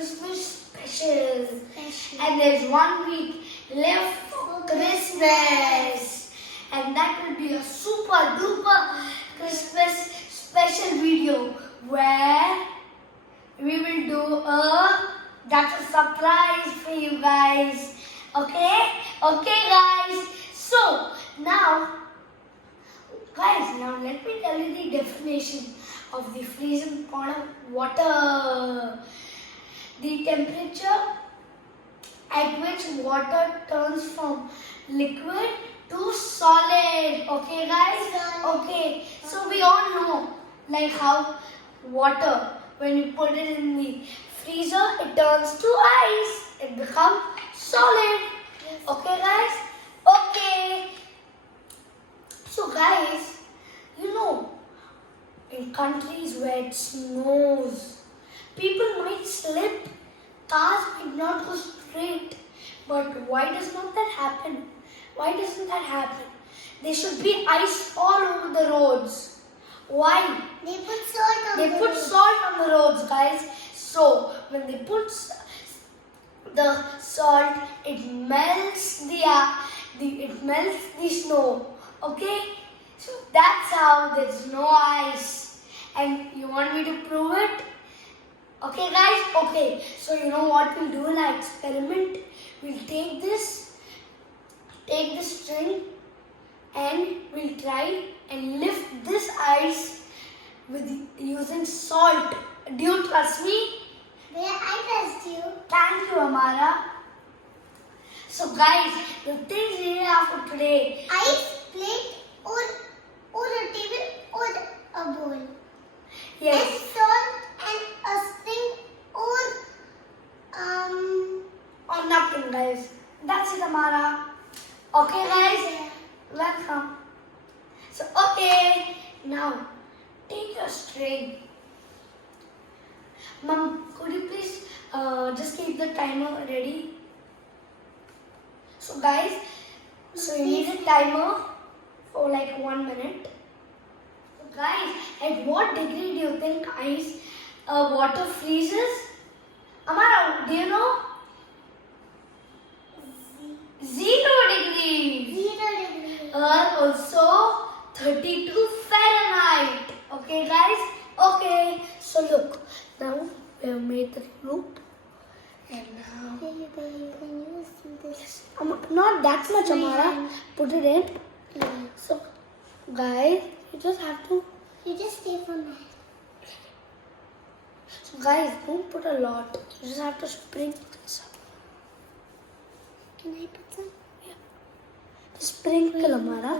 Christmas specials. And there's 1 week left for Christmas. And that will be a super duper Christmas special video where we will do that's a surprise for you guys. Okay? Okay, guys. So, now let me tell you the definition of the freezing point of water. The temperature at which water turns from liquid to solid. Okay, guys? Okay. So, we all know like how water, when you put it in the freezer, it turns to ice. It becomes solid. Okay, guys? Okay. So, guys, you know, in countries where it snows, people might slip, cars might not go straight. But why does not that happen? Why doesn't that happen? There should be ice all over the roads. Why? They put salt on the roads. They put salt on the roads, guys. So, when they put the salt, it melts it melts the snow. Okay? So that's how there's no ice. And you want me to prove it? Okay, guys? Okay. So you know what we'll do in our experiment? We'll take this string, and we'll try and lift this ice using salt. Do you trust me? Yeah, I trust you. Thank you, Amara. So guys, the things we have for today: ice, plate, or a table, or a bowl. Yes. And salt and a string, Or nothing, guys. That's it, Amara. Okay, guys. Welcome. So, okay. Now, take your string. Mom, could you please just keep the timer ready? So, guys, you need a timer for like 1 minute. So, guys, at what degree do you think water freezes? Amara, do you know? 0 degrees. 0 degrees. Also 32 Fahrenheit. Okay, guys? Okay. So look, now we have made the loop. And now... You can use this. Not that much, Amara. Put it in. Yeah. So, guys, you just have to... You just stay for that. So, guys, don't put a lot. You just have to sprinkle some. Can I put some? Yeah. Just sprinkle, Amara.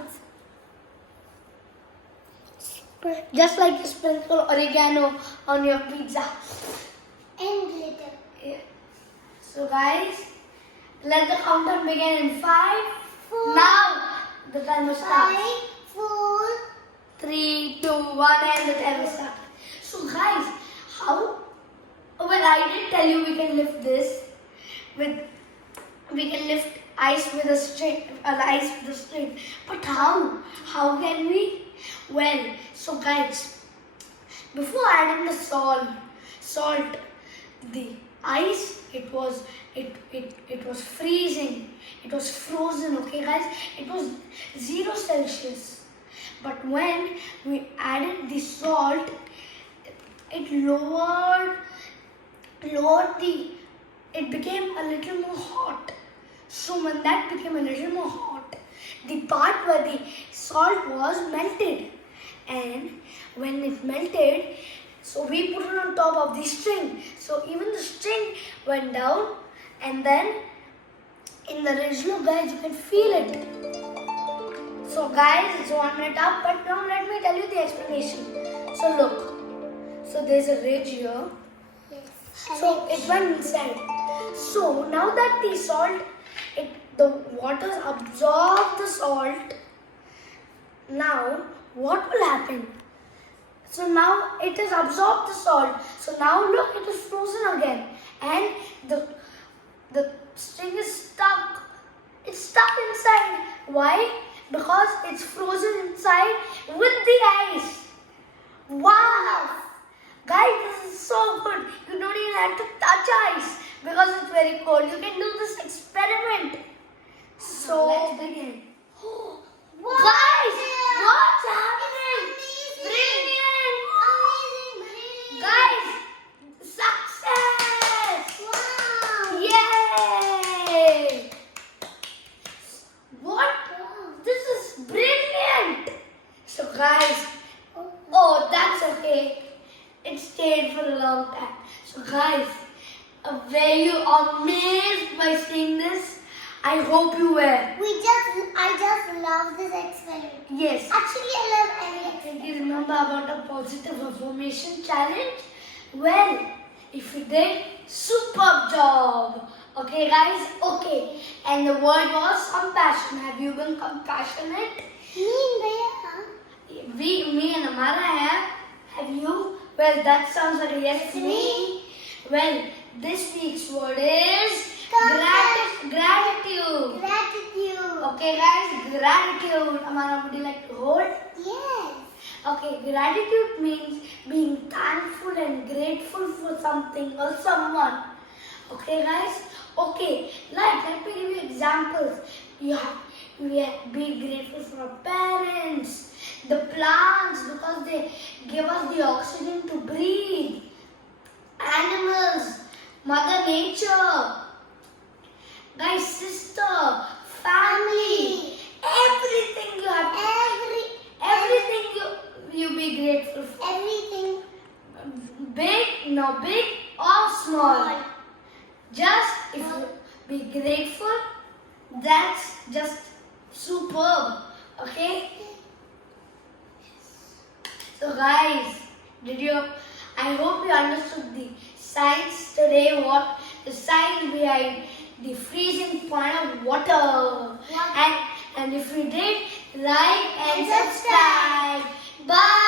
Just like you sprinkle oregano on your pizza. And glitter. Yeah. So guys, let the countdown begin in 5. 4. Now the timer starts. 5, 4. 3, 2, 1, and the timer starts. So guys, I did tell you we can lift this we can lift ice with a string. But how? How can we? Well, so guys, before adding the salt, the ice, it was freezing. It was frozen, okay guys? It was 0 Celsius. But when we added the salt, it it became a little more hot. So when that became a little more hot, the part where the salt was melted. And when it melted, so we put it on top of the string. So even the string went down, and then in the ridge, look guys, you can feel it. So guys, it's 1 minute up, but now let me tell you the explanation. So look, so there's a ridge here. Yes. So it went inside. So now that the salt, the waters absorb the salt, now what will happen? So now it has absorbed the salt. So now look, it is frozen again. And the string is stuck. It's stuck inside. Why? Because it's frozen inside with the ice. Wow! Guys, this is so good. You don't even have to touch ice because it's very cold. You can do this experiment. So let's begin. Guys, what's happening? Brilliant! Amazing! Guys, success! Wow! Yay! What? This is brilliant! So guys, oh, that's okay. It stayed for a long time. So guys, were you amazed by seeing this? I hope you were. I just love this experiment. Yes. Actually, I love every experiment. Did you remember about a positive affirmation challenge? Well, if you did, superb job. Okay guys? Okay. And the word was compassion. Have you been compassionate? Me and Bhaiya, huh? Me and Amara have you? Well, that sounds like a yes to me. Well, this week's word is gratitude. Gratitude. Okay guys, gratitude. Amara, would you like to hold? Yes. Okay, gratitude means being thankful and grateful for something or someone. Okay guys? Okay, let me give you examples. We have be grateful for our parents, the plants because they give us the oxygen to breathe, animals, Mother Nature, guys, sister, family, everything you have, everything you be grateful for. Everything. Big or small. Just if you be grateful, that's just superb. Okay? So guys, I hope you understood the science today, what the science behind the freezing point of water. And if you did, like and subscribe. Bye.